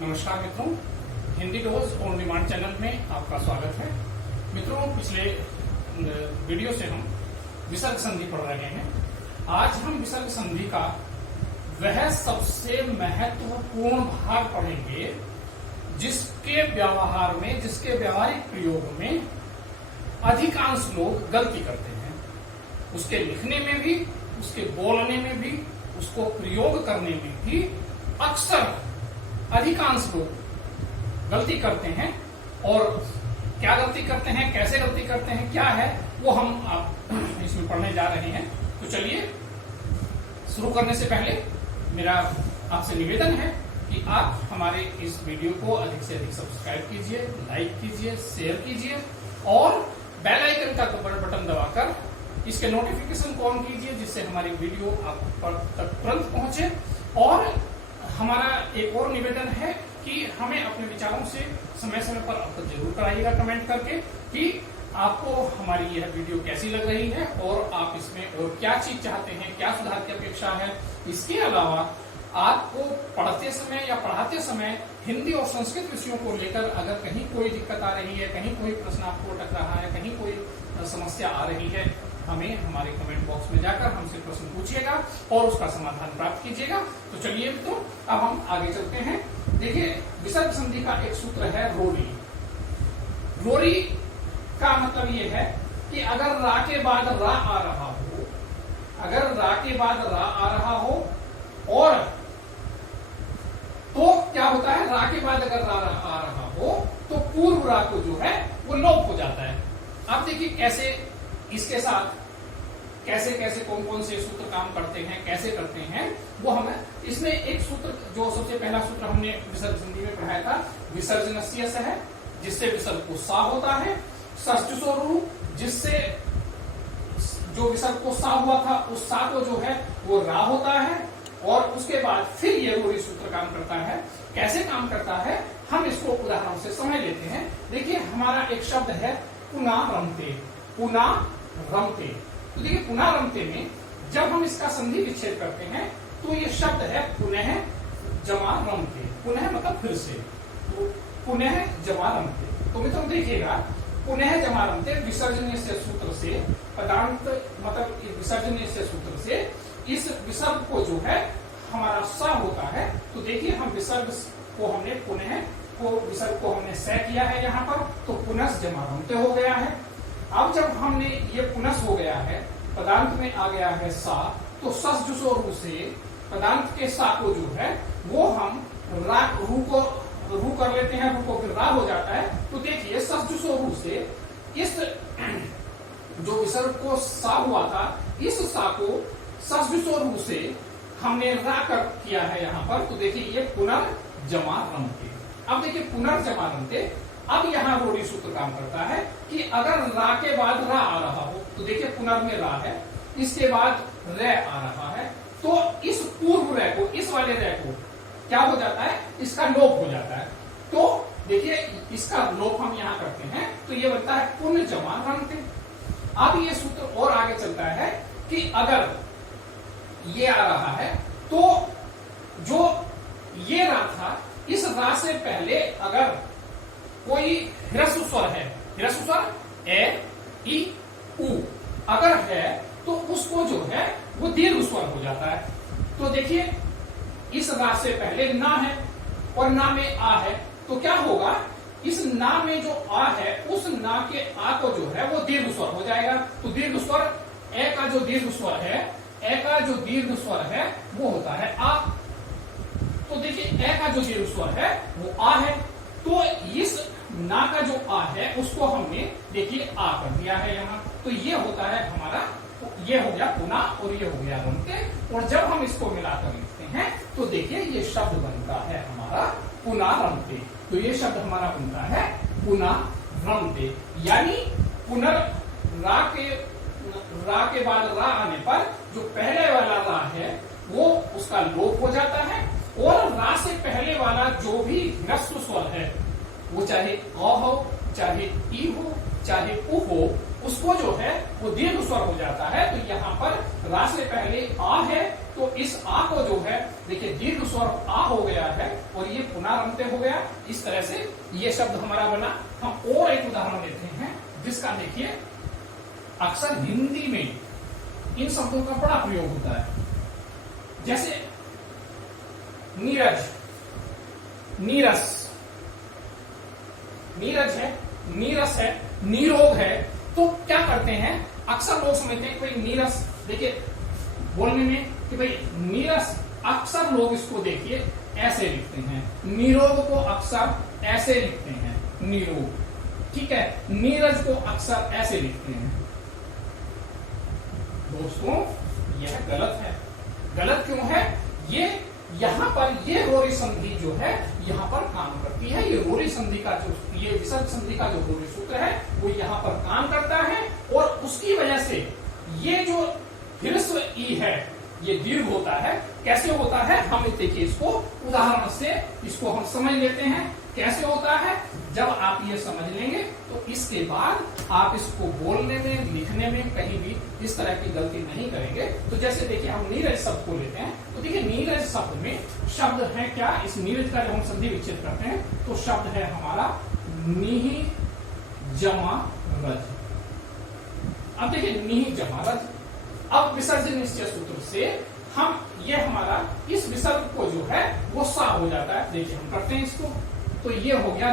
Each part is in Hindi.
नमस्कार मित्रों, Hindi dose on demand channel में आपका स्वागत है। मित्रों, पिछले वीडियो से हम विसर्ग संधि पढ़ रहे हैं। आज हम विसर्ग संधि का वह सबसे महत्वपूर्ण भाग पढ़ेंगे जिसके व्यावहारिक प्रयोग में अधिकांश लोग गलती करते हैं। उसके लिखने में भी, उसके बोलने में भी, उसको प्रयोग करने में भी अक्सर अधिकांश लोग गलती करते हैं। और क्या गलती करते हैं, कैसे गलती करते हैं, क्या है वो हम इसमें पढ़ने जा रहे हैं। तो चलिए, शुरू करने से पहले मेरा आपसे निवेदन है कि आप हमारे इस वीडियो को अधिक से अधिक सब्सक्राइब कीजिए, लाइक कीजिए, शेयर कीजिए और बेल आइकन का बटन दबाकर इसके नोटिफिकेशन को ऑन कीजिए, जिससे हमारी वीडियो आप तक तुरंत पहुंचे। और हमारा एक और निवेदन है कि हमें अपने विचारों से समय समय पर अवगत जरूर कराइएगा कमेंट करके कि आपको हमारी यह वीडियो कैसी लग रही है और आप इसमें और क्या चीज चाहते हैं, क्या सुधार की अपेक्षा है। इसके अलावा आपको पढ़ते समय या पढ़ाते समय हिंदी और संस्कृत विषयों को लेकर अगर कहीं कोई दिक्कत आ रही है, कहीं कोई प्रश्न आपको अटक रहा है, कहीं कोई समस्या आ रही है, हमें हमारे कमेंट बॉक्स में जाकर हमसे प्रश्न पूछिएगा और उसका समाधान प्राप्त कीजिएगा। तो चलिए मित्रों, अब हम आगे चलते हैं। देखिए, विसर्ग संधि का एक सूत्र है रोरी। रोरी का मतलब ये है कि अगर रा के बाद रा आ रहा हो, अगर रा के बाद रा आ रहा हो और तो क्या होता है, रा के बाद अगर रा आ रहा हो तो पूर्व रा को जो है वो लोप हो जाता है। आप देखिए कैसे इसके साथ कैसे कैसे कौन कौन से सूत्र काम करते हैं, कैसे करते हैं वो हमें इसमें एक सूत्र, जो सबसे पहला सूत्र हमने विसर्ग संधि में पढ़ाया था, विसर्जनस्य स है, जिससे विसर्ग को सा होता है। षष्ठ्योरु, जिससे जो विसर्ग को सा हुआ था उस सा को जो है वो रा होता है। और उसके बाद फिर ये रोरी सूत्र काम करता है। कैसे काम करता है हम इसको उदाहरण से समझ लेते हैं। देखिए, हमारा एक शब्द है पुनारमते। पुनारमते, तो देखिए पुनारमते में जब हम इसका संधि विच्छेद करते हैं तो ये शब्द है पुनः जमा रमते। पुनः मतलब फिर से, तो पुनः जमा रमते। तो मित्रों देखिएगा, पुनः जमा रमते विसर्जनीय से सूत्र से, पदांत मतलब विसर्जनीय से सूत्र से इस विसर्ग को जो है हमारा सा होता है। तो देखिए, हम विसर्ग को हमने पुनः को विसर्ग को हमने स किया है यहाँ पर, तो पुनः जमा रमते हो गया है। अब जब हमने ये पुनः हो गया है, पदांत में आ गया है सा, तो सस जुसो रू से पदांत के सा को जो है वो हम रा रू को रू कर लेते हैं, रू को फिर रा हो जाता है। तो देखिए, सस जुसो रू से इस जो विसर्ग को सा हुआ था, इस सा को सस जुसो रू से हमने रा कर किया है यहाँ पर। तो देखिए, ये पुनर्जमा रमते। अब देखिए पुनर्जमा रमते, अब यहाँ रोरी सूत्र काम करता है कि अगर रा के बाद रा आ रहा हो, तो देखिए पुनर् में रा है, इसके बाद रे आ रहा है, तो इस पूर्व रे को, इस वाले रे को क्या हो जाता है, इसका लोप हो जाता है। तो देखिए, इसका लोप हम यहाँ करते हैं तो ये बनता है पुनर्जमा रमते। अब ये सूत्र और आगे चलता है कि अगर ये आ रहा है तो जो ये रा था, इस रा से पहले अगर कोई ह्रस्व स्वर है, ह्रस्व स्वर ए, ई, उ अगर है तो उसको जो है वो दीर्घ स्वर हो जाता है। तो देखिए, इस रा से पहले ना है और ना में आ है, तो क्या होगा, इस ना में जो आ है उस ना के आ को जो है वो दीर्घ स्वर हो जाएगा। तो दीर्घ स्वर ए का जो दीर्घ स्वर है, ए का जो दीर्घ स्वर है वो होता है आ। तो देखिए, ए का जो दीर्घ स्वर है वो आ है, तो इस ना का जो आ है उसको हमने देखिए आ कर दिया है यहाँ। तो ये होता है हमारा, ये हो गया पुना और ये हो गया रमते। और जब हम इसको मिलाकर लिखते हैं तो देखिए ये शब्द बनता है हमारा पुना रमते। तो ये शब्द हमारा बनता है पुना रमते, यानी रा के बाद रा आने पर जो पहले वाला रा है वो उसका लोप हो जाता है, और रा से पहले वाला जो भी ह्रस्व स्वर है, वो चाहे अ हो, चाहे ई हो, चाहे उ हो, उसको जो है वो दीर्घ स्वर हो जाता है। तो यहाँ पर रा से पहले आ है तो इस आ को जो है देखिए दीर्घ स्वर आ हो गया है और ये पुनरारंभते हो गया। इस तरह से ये शब्द हमारा बना। हम और एक उदाहरण लेते हैं जिसका देखिए अक्सर हिंदी में इन शब्दों का बड़ा प्रयोग होता है, जैसे नीरज, नीरस, नीरज है, नीरस है, निरोग है। तो क्या करते हैं, अक्सर लोग समझते हैं भाई नीरस, देखिए बोलने में कि भाई नीरस, अक्सर लोग इसको देखिए ऐसे लिखते हैं, निरोग को अक्सर ऐसे लिखते हैं, निरोग, ठीक है। नीरज को अक्सर ऐसे लिखते हैं। दोस्तों यह गलत है। गलत क्यों है? ये यहां पर ये रोरी संधि जो है यहां पर काम करती है। ये रोरी संधि का जो, ये विसर्ग संधि का जो रोरी सूत्र है वो यहां पर काम करता है और उसकी वजह से ये जो ह्रस्व ई है ये दीर्घ होता है। कैसे होता है हम देखिए इसको उदाहरण से इसको हम समझ लेते हैं कैसे होता है। जब आप ये समझ लेंगे तो इसके बाद आप इसको बोलने में, लिखने में कहीं भी इस तरह की गलती नहीं करेंगे। तो जैसे देखिए हम नीरज शब्द को लेते हैं, तो देखिए नीरज शब्द में शब्द है क्या, इस नीरज का जब हम संधि विच्छेद करते हैं तो शब्द है हमारा नीहि जमा रज। अब देखिए नीहि जमा रज। अब विसर्जन निश्चय सूत्र से हम ये हमारा इस विसर्ग को जो है वो सा हो जाता है। देखिए हम करते हैं इसको, तो ये हो गया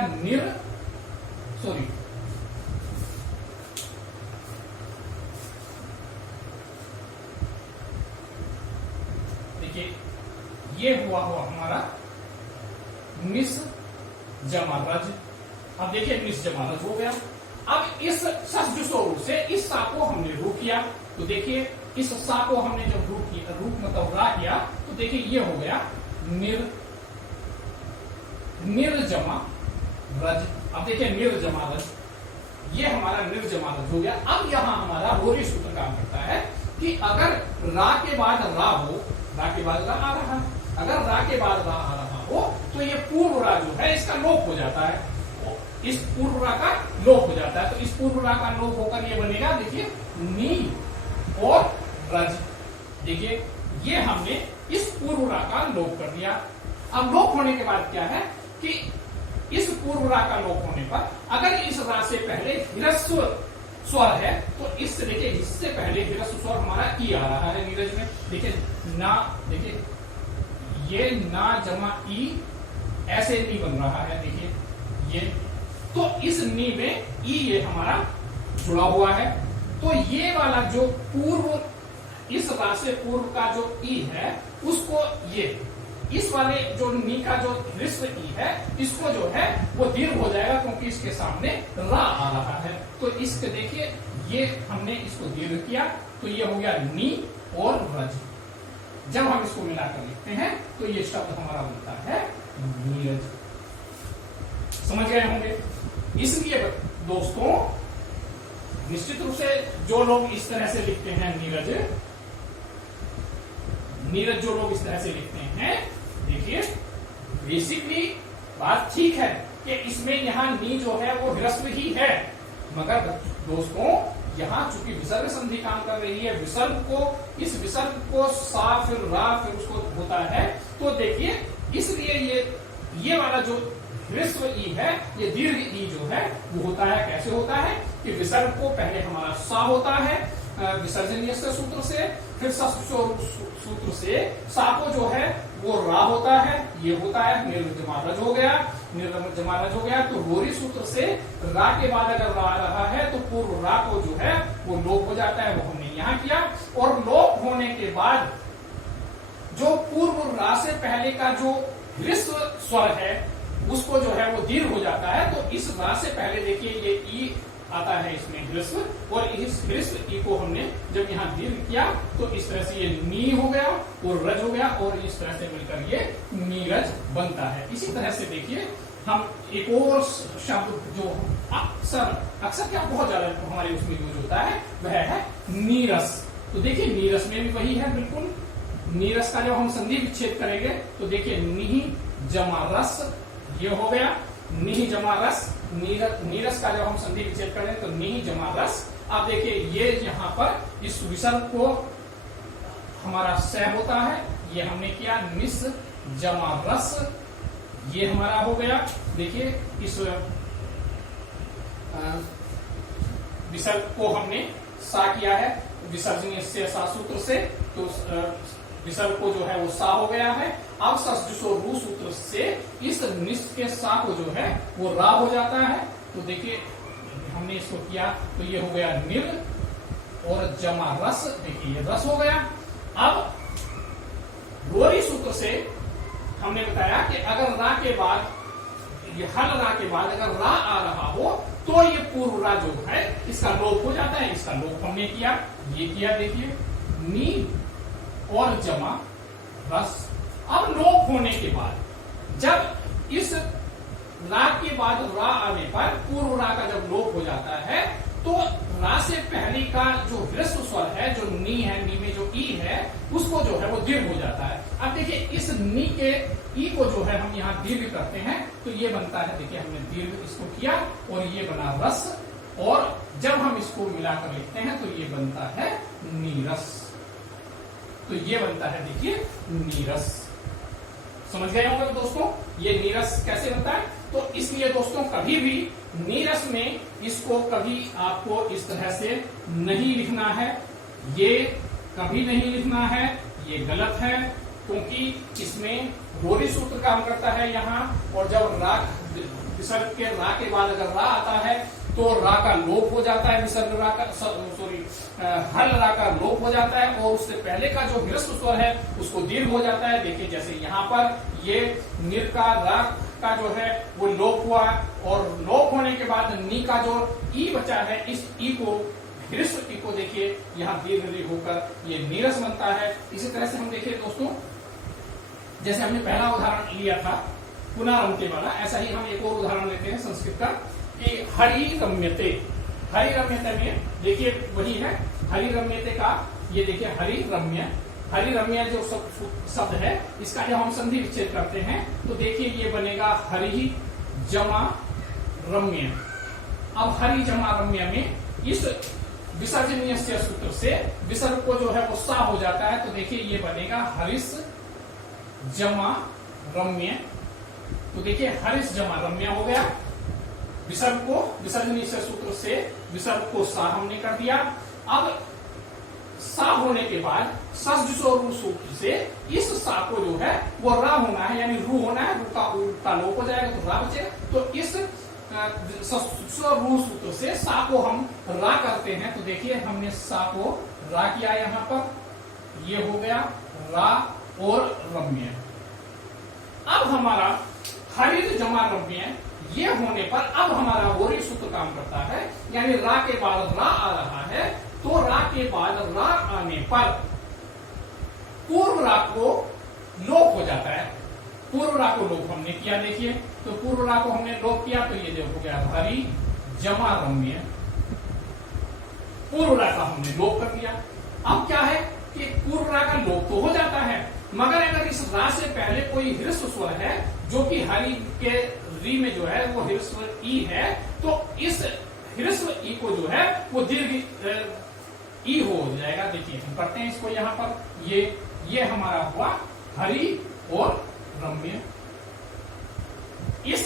देखिए ये हुआ हमारा निस जमा रज। अब देखिए निस जमा रज हो गया। अब इस स्वरूप से इस सा को हमने रू किया, तो देखिए इस सा को हमने जब रू किया, रूप मतलब रा किया, तो देखिए ये हो गया निर्जमा रज। अब देखिए निर्जमा रज, ये हमारा निर्जमा रज हो गया। अब यहां हमारा रोरी सूत्र काम करता है कि अगर रा के बाद रा हो, रा के बाद रा आ रहा है, अगर रा के बाद रा आ रहा हो तो ये पूर्व रा जो है इसका लोप हो जाता है, इस पूर्व रा का लोप हो जाता है। तो इस पूर्व रा का लोप होकर ये बनेगा देखिए नी और रज। देखिए ये हमने इस पूर्व रा का लोप कर दिया। अब लोप होने के बाद क्या है कि इस पूर्व रा का लोप होने पर अगर इस रा से पहले ह्रस्व स्वर है तो इस देखिए इससे पहले ह्रस्व स्वर हमारा ई आ रहा है नीरज में। देखिए ना, देखिए ये ना जमा ई ऐसे नी बन रहा है, देखिए ये, तो इस नी में ई ये हमारा जुड़ा हुआ है। तो ये वाला जो पूर्व, इस रा से पूर्व का जो ई है उसको ये इस वाले जो नी का जो ह्रस्व ई है इसको जो है वो दीर्घ हो जाएगा क्योंकि इसके सामने रा आ रहा है। तो इसके देखिए ये हमने इसको दीर्घ किया तो ये हो गया नी और रज। जब हम इसको मिलाकर लिखते हैं तो ये शब्द हमारा बनता है नीरज। समझ गए होंगे। इसलिए दोस्तों निश्चित रूप से जो लोग इस तरह से लिखते हैं नीरज, नीरज जो लोग इस तरह से लिखते हैं, देखिए बेसिकली बात ठीक है कि इसमें यहाँ नी जो है वो ह्रस्व ही है, मगर दोस्तों यहाँ चूंकि विसर्ग संधि काम कर रही है, विसर्ग को, इस विसर्ग को सा फिर रा फिर उसको होता है, तो देखिए इसलिए ये वाला जो ह्रस्व ई है ये दीर्घ ई जो है वो होता है। कैसे होता है कि विसर्ग को पहले हमारा सा होता है विसर्जनीय सूत्र से, फिर सूत्र से सा को जो है वो रा होता है, ये होता है निर्जमा रज हो गया, निर्जमा रज हो गया। तो रोरी सूत्र से रा के बाद अगर रा आ रहा है तो पूर्व रा को जो है वो लोप हो जाता है, वो हमने यहाँ किया। और लोप होने के बाद जो पूर्व रा से पहले का जो ह्रस्व स्वर है उसको जो है वो दीर्घ हो जाता है। तो इस रा से पहले देखिए ये ई आता है इसमें ह्रस्व, और इस ह्रस्व ई को हमने जब यहाँ दीर्घ किया तो इस तरह से ये नी हो गया और रज हो गया और इस तरह से मिलकर ये नीरज बनता है। इसी तरह से देखिए हम एक और शब्द जो अक्सर क्या बहुत ज्यादा हमारे उसमें यूज होता है वह है नीरस। तो देखिए नीरस में भी वही है बिल्कुल। नीरस का जब हम संधि विच्छेद करेंगे तो देखिए निहि जमा रस, ये हो गया निहि जमा रस। नीरस का जब हम संधि विच्छेद करें तो निहि जमा रस। आप देखिए ये यहाँ पर इस विसर्ग को हमारा स होता है, ये हमने किया निस जमा रस, ये हमारा हो गया। देखिए इस विसर्ग को हमने सा किया है विसर्जनीय से सा सूत्र से, तो विसर्ग को जो है वो सा हो गया है। अब ससजुसो रू सूत्र से इस निस के सा को जो है वो रा हो जाता है। तो देखिए हमने इसको किया तो ये हो गया निर और जमा रस, देखिए ये रस हो गया। अब गोरी सूत्र से हमने बताया कि अगर रा के बाद, ये हल रा के बाद अगर रा आ रहा हो तो ये पूर्व रा जो है इसका लोप हो जाता है। इसका लोप हमने किया, ये किया, देखिए नी और जमा रस। अब लोप होने के बाद जब इस रा के बाद रा आने पर पूर्व रा का जब लोप हो जाता है तो रा से पहले का जो ह्रस्व स्वर है, जो नी है, नी में जो ई है, उसको जो है वो दीर्घ हो जाता है। अब देखिए इस नी के ई को जो है हम यहाँ दीर्घ करते हैं तो ये बनता है, देखिए हमने दीर्घ इसको किया और ये बना रस, और जब हम इसको मिलाकर लिखते हैं तो ये बनता है नीरस। तो ये बनता है देखिए नीरस। समझ गए होंगे दोस्तों ये नीरस कैसे बनता है। तो इसलिए दोस्तों कभी भी नीरस में इसको कभी आपको इस तरह से नहीं लिखना है, ये कभी नहीं लिखना है, ये गलत है, क्योंकि इसमें रोरी सूत्र काम करता है यहाँ। और जब रा विसर्ग के रा के बाद अगर रा आता है तो रा का लोप हो जाता है, विसर्ग रा का हल रा का लोप हो जाता है, और उससे पहले का जो ह्रस्व स्वर है उसको दीर्घ हो जाता है। देखिए जैसे यहाँ पर ये निर का रा का जो है वो लोप हुआ, और लोप होने के बाद नी का जो ई बचा है, इस ई को ह्रस्व ई को देखिए यहाँ दीर्घ होकर ये नीरस बनता है। इसी तरह से हम देखिए दोस्तों, जैसे हमने पहला उदाहरण लिया था पुनरावृत्ति वाला, ऐसा ही हम एक और उदाहरण लेते हैं संस्कृत का कि हरि रम्यते। हरि रम्यते में देखिए वही है हरि रम्यते का, ये देखिए हरि रम्य, हरि रम्य जो शब्द है इसका जब हम संधि विच्छेद करते हैं तो देखिए ये बनेगा हरि जमा रम्य। अब हरि जमा रम्य में इस विसर्जनीय से सूत्र से विसर्ग को जो है वो सा हो जाता है, तो देखिए ये बनेगा हरिस जमा रम्य। तो देखिए हरिस जमा रम्य हो गया। विसर्ग को विसर्जनीय से सूत्र से विसर्ग को सा हमने कर दिया। अब सा होने के बाद ससजुसो रू सूत्र से इस सा को जो है वो रा होना है, यानी रू होना है, रू का उल्टा लोप हो जाएगा तो रा बचेगा। तो इस रू सूत्र से सा को हम रा करते हैं, तो देखिए हमने सा को रा किया यहाँ पर, ये हो गया रा और रम्य। अब हमारा हरित जमा रम्य ये होने पर अब हमारा वोरी सूत्र काम करता है, यानी रा के बाद रा आ रहा है तो रा के बाद रा आने पर पूर्व रा को लोप हो जाता है। पूर्व रा को लोप हमने किया, देखिए तो पूर्व रा को हमने लोप किया तो ये जो हो गया हरि जमा रम्य, पूर्व रा का हमने लोप कर दिया। अब क्या है कि पूर्व रा का लोप तो हो जाता है, मगर अगर इस रा से पहले कोई ह्रस्व स्वर है जो कि हरि के री में जो है वो ह्रस्व ई है, तो इस ह्रस्व ई को जो है वो दीर्घ ई हो जाएगा। देखिए हम करते हैं इसको यहाँ पर, ये हमारा हुआ हरि और रम्य। इस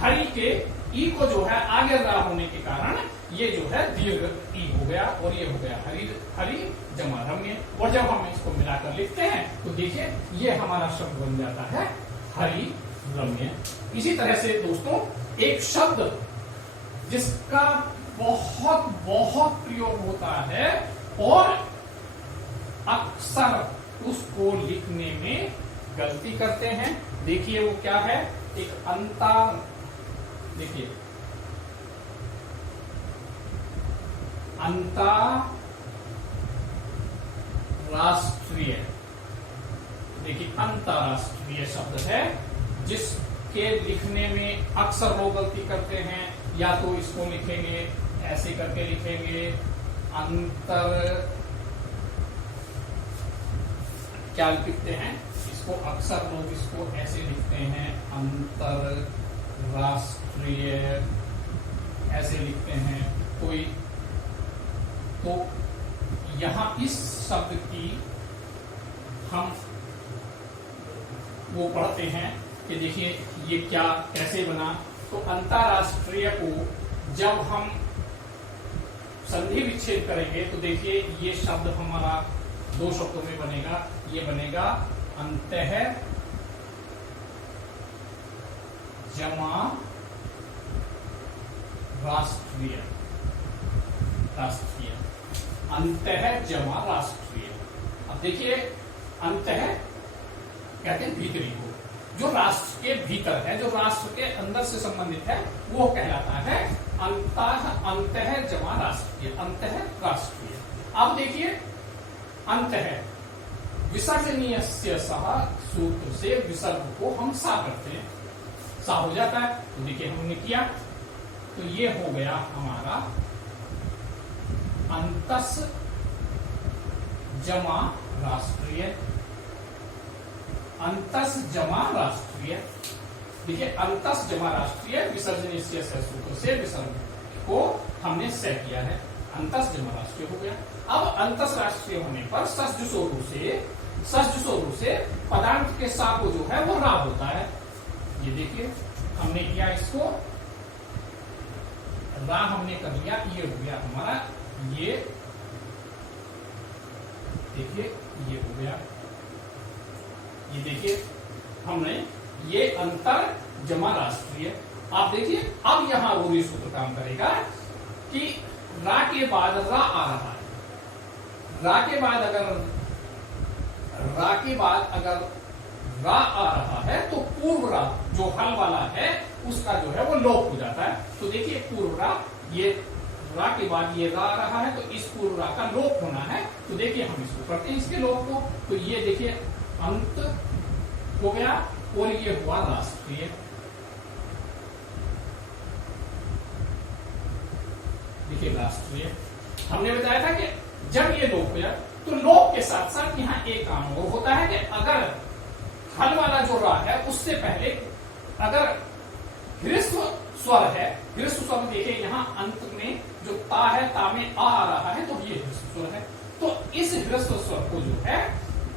हरि के ई को जो है आगे रा होने के कारण ये जो है दीर्घ ई हो गया, और ये हो गया हरि जमा रम्य। और जब हम इसको मिलाकर लिखते हैं तो देखिए ये हमारा शब्द बन जाता है हरि रम्य। इसी तरह से दोस्तों एक शब्द जिसका बहुत बहुत प्रयोग होता है और अक्सर उसको लिखने में गलती करते हैं, देखिए वो क्या है, एक अंतर, देखिए अंतरराष्ट्रीय, देखिए अंतरराष्ट्रीय शब्द है जिसके लिखने में अक्सर लोग गलती करते हैं। या तो इसको लिखेंगे ऐसे करके लिखेंगे अंतर, क्या लिखते हैं इसको, अक्सर लोग इसको ऐसे लिखते हैं अंतरराष्ट्रीय, ऐसे लिखते हैं कोई। तो यहां इस शब्द की हम वो पढ़ते हैं कि देखिए ये क्या कैसे बना। तो अंतरराष्ट्रीय को जब हम संधि विच्छेद करेंगे तो देखिए ये शब्द हमारा दो शब्दों में बनेगा। ये बनेगा अंतः जमा राष्ट्रीय, राष्ट्रीय, अंतः जमा राष्ट्रीय। अब देखिए अंतः कहते हैं भीतरी को, जो राष्ट्र के भीतर है, जो राष्ट्र के अंदर से संबंधित है, वो कहलाता है अंतः जमा राष्ट्रीय, अंतः राष्ट्रीय। अब देखिए अंतः विसर्जनीय सह सूत्र से विसर्ग को हम सा करते हैं, सा हो जाता है। तो देखिए हमने किया, तो ये हो गया हमारा अंतस जमा राष्ट्रीय, अंतस जमा राष्ट्रीय। देखिए अंतस जमा राष्ट्रीय विसर्जनीय सूत्र से विसर्ग को हमने सह किया है, अंतस जमा राष्ट्रीय हो गया। अब अंतस राष्ट्रीय होने पर सस्जुसोरु से पदार्थ के सा को जो है वो रा होता है। ये देखिए हमने किया, इसको रा हमने कर लिया, ये हो गया हमारा, ये देखिए ये हो गया, ये देखिए हमने ये अंतर जमा राष्ट्रीय। आप देखिए अब यहां रूढ़ि सूत्र काम करेगा कि रा के बाद रा आ रहा है, रा के बाद अगर रा आ रहा है तो पूर्व रा जो हल वाला है उसका जो है वो लोप हो जाता है। तो देखिए पूर्व रा, ये रा के बाद ये रा आ रहा है, तो इस पूर्व रा का लोप होना है। तो देखिए हम इसको करते हैं, इसके लोप को। तो ये देखिए अंत हो गया और ये हुआ राष्ट्रीय। देखिए राष्ट्रीय हमने बताया था कि जब ये लोप हो जाए तो लोप के साथ साथ यहाँ एक काम और होता है कि अगर हल वाला जो रा है उससे पहले अगर ह्रस्व स्वर है, ह्रस्व स्वर देखिए यहाँ अंत में जो ता है, ता में आ रहा है, तो ये ह्रस्व स्वर है। तो इस ह्रस्व स्वर को जो है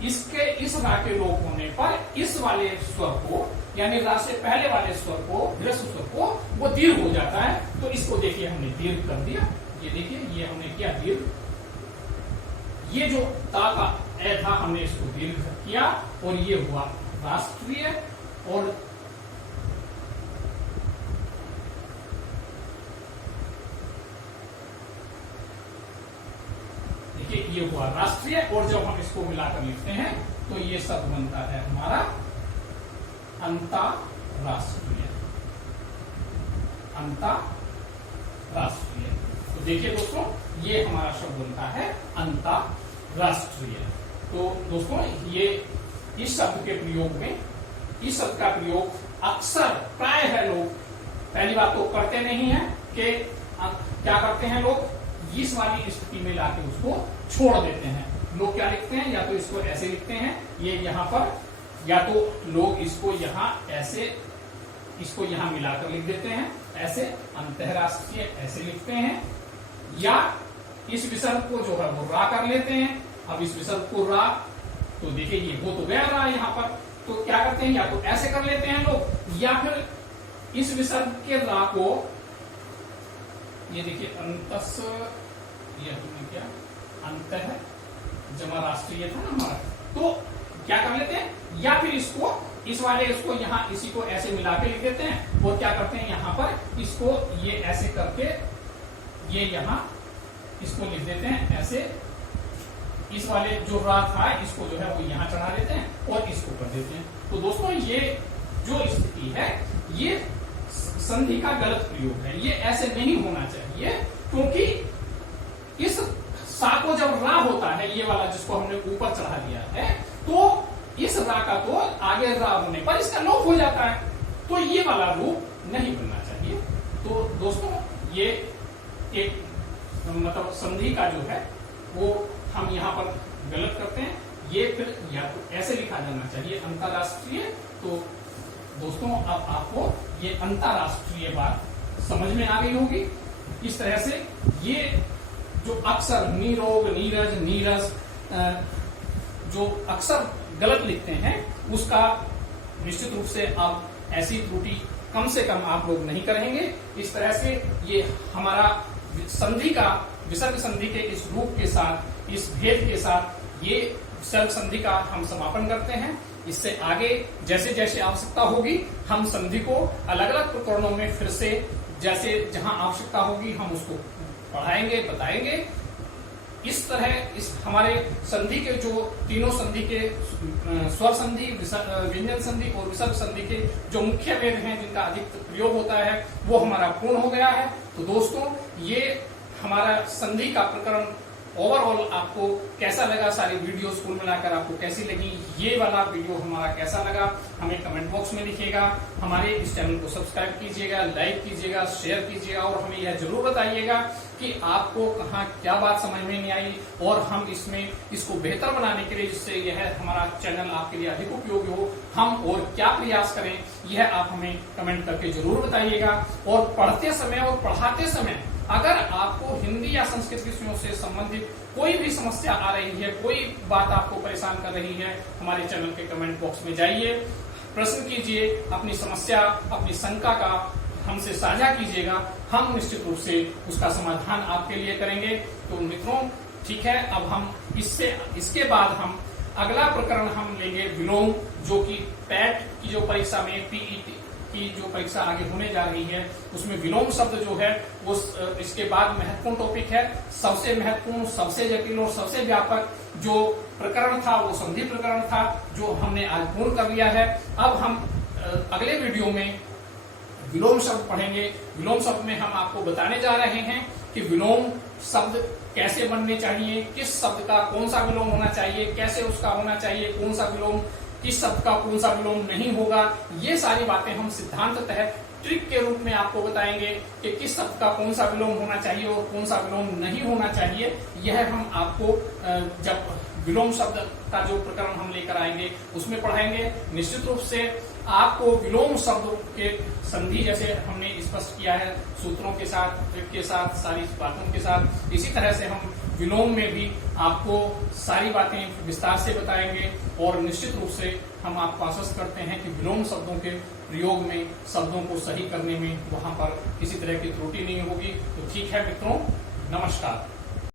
इसके इस रा के लोप होने पर इस वाले स्वर को, यानी रा से पहले वाले स्वर को, ह्रस्व स्वर को, वो दीर्घ हो जाता है। तो इसको देखिए हमने दीर्घ कर दिया। ये देखिए ये हमने किया दीर्घ, ये जो ता का ए था हमने इसको दीर्घ किया और ये हुआ राष्ट्रीय। और देखिए ये हुआ राष्ट्रीय, और जब हम इसको मिलाकर लिखते हैं तो ये शब्द बनता है हमारा अंतरराष्ट्रीय, अंतरराष्ट्रीय। तो देखिए दोस्तों ये हमारा शब्द बनता है अंतरराष्ट्रीय। तो दोस्तों ये इस शब्द के प्रयोग में, इस शब्द का प्रयोग अक्सर प्राय है लोग पहली बात तो करते नहीं है कि क्या करते हैं लोग इस वाली स्थिति में लाके उसको छोड़ देते हैं। लोग क्या लिखते हैं, या तो इसको ऐसे लिखते हैं ये यहाँ पर, या तो लोग इसको यहाँ ऐसे, इसको यहाँ मिलाकर लिख देते हैं ऐसे, अंतरराष्ट्रीय ऐसे लिखते हैं, या इस विसर्ग को जो है वो रा कर लेते हैं। अब इस विसर्ग को रा, तो देखिए ये हो तो गया रा यहाँ पर, तो क्या करते हैं या तो ऐसे कर लेते हैं लोग, या फिर इस विसर्ग के रा को, ये देखिए अंतस, ये हमने क्या अंतः जमा राष्ट्रीय था ना हमारा, तो क्या कर लेते हैं, या फिर इसको इस वाले इसको यहाँ इसी को ऐसे मिला के लिख देते हैं, और क्या करते हैं यहाँ पर इसको ये ऐसे करके ये यहाँ इसको लिख देते हैं ऐसे, इस वाले जो रा था इसको जो है वो यहाँ चढ़ा देते हैं और इसको कर देते हैं। तो दोस्तों ये जो स्थिति है ये संधि का गलत प्रयोग है, ये ऐसे नहीं होना चाहिए, क्योंकि इस सा को जब रा होता है, ये वाला जिसको हमने ऊपर चढ़ा दिया है, तो इस रा का तो आगे रा होने पर इसका लोप हो जाता है, तो ये वाला रूप नहीं बनना चाहिए। तो दोस्तों ये एक मतलब संधि का जो है वो हम यहाँ पर गलत करते हैं, ये फिर या तो ऐसे लिखा जाना चाहिए अंतरराष्ट्रीय। तो दोस्तों अब आपको ये अंतरराष्ट्रीय बात समझ में आ गई होगी। इस तरह से ये जो अक्सर निरोग, नीरज, नीरस जो अक्सर गलत लिखते हैं उसका निश्चित रूप से आप ऐसी त्रुटि कम से कम आप लोग नहीं करेंगे। इस तरह से ये हमारा संधि का, विसर्ग संधि के इस रूप के साथ, इस भेद के साथ ये विसर्ग संधि का हम समापन करते हैं। इससे आगे जैसे जैसे आवश्यकता होगी हम संधि को अलग अलग प्रकरणों में फिर से जैसे जहां आवश्यकता होगी हम उसको पढ़ाएंगे, बताएंगे। इस तरह इस हमारे संधि के जो तीनों संधि के स्वर संधि, व्यंजन संधि और विसर्ग संधि के जो मुख्य भेद हैं जिनका अधिक प्रयोग होता है वो हमारा पूर्ण हो गया है। तो दोस्तों ये हमारा संधि का प्रकरण ओवरऑल आपको कैसा लगा, सारी वीडियोस कुल मिलाकर आपको कैसी लगी, ये वाला वीडियो हमारा कैसा लगा हमें कमेंट बॉक्स में लिखिएगा। हमारे इस चैनल को सब्सक्राइब कीजिएगा, लाइक कीजिएगा, शेयर कीजिएगा और हमें यह जरूर बताइएगा कि आपको कहाँ क्या बात समझ में नहीं आई और हम इसको बेहतर बनाने के लिए, जिससे यह हमारा चैनल आपके लिए अधिक उपयोगी हो, हम और क्या प्रयास करें यह आप हमें कमेंट करके जरूर बताइएगा। और पढ़ते समय और पढ़ाते समय अगर आपको हिंदी या संस्कृत विषयों से संबंधित कोई भी समस्या आ रही है, कोई बात आपको परेशान कर रही है, हमारे चैनल के कमेंट बॉक्स में जाइए, प्रश्न कीजिए, अपनी समस्या, अपनी शंका का हमसे साझा कीजिएगा। हम निश्चित रूप से उसका समाधान आपके लिए करेंगे। तो मित्रों ठीक है, अब हम इसके बाद हम अगला प्रकरण हम लेंगे विलोम, जो कि पैट की जो परीक्षा में पीईटी की जो परीक्षा आगे होने जा रही है उसमें विलोम शब्द जो है वो इसके बाद महत्वपूर्ण टॉपिक है। सबसे महत्वपूर्ण, सबसे जटिल और सबसे व्यापक जो प्रकरण था वो संधि प्रकरण था, जो हमने आज पूर्ण कर लिया है। अब हम अगले वीडियो में विलोम शब्द पढ़ेंगे। विलोम शब्द में हम आपको बताने जा रहे हैं कि विलोम शब्द कैसे बनने चाहिए, किस शब्द का कौन सा विलोम होना चाहिए, कैसे उसका होना चाहिए, कौन सा विलोम किस शब्द का कौन सा विलोम नहीं होगा। ये सारी बातें हम सिद्धांततः ट्रिक के रूप में आपको बताएंगे कि किस शब्द का कौन सा विलोम होना चाहिए और कौन सा विलोम नहीं होना चाहिए। यह हम आपको जब विलोम शब्द का जो प्रकरण हम लेकर आएंगे उसमें पढ़ाएंगे। निश्चित रूप से आपको विलोम शब्दों के संधि जैसे हमने स्पष्ट किया है सूत्रों के साथ, ट्रिक के साथ, सारी बातों के साथ, इसी तरह से हम विलोम में भी आपको सारी बातें विस्तार से बताएंगे। और निश्चित रूप से हम आपको आश्वस्त करते हैं कि विलोम शब्दों के प्रयोग में, शब्दों को सही करने में वहां पर किसी तरह की त्रुटि नहीं होगी। तो ठीक है मित्रों, नमस्कार।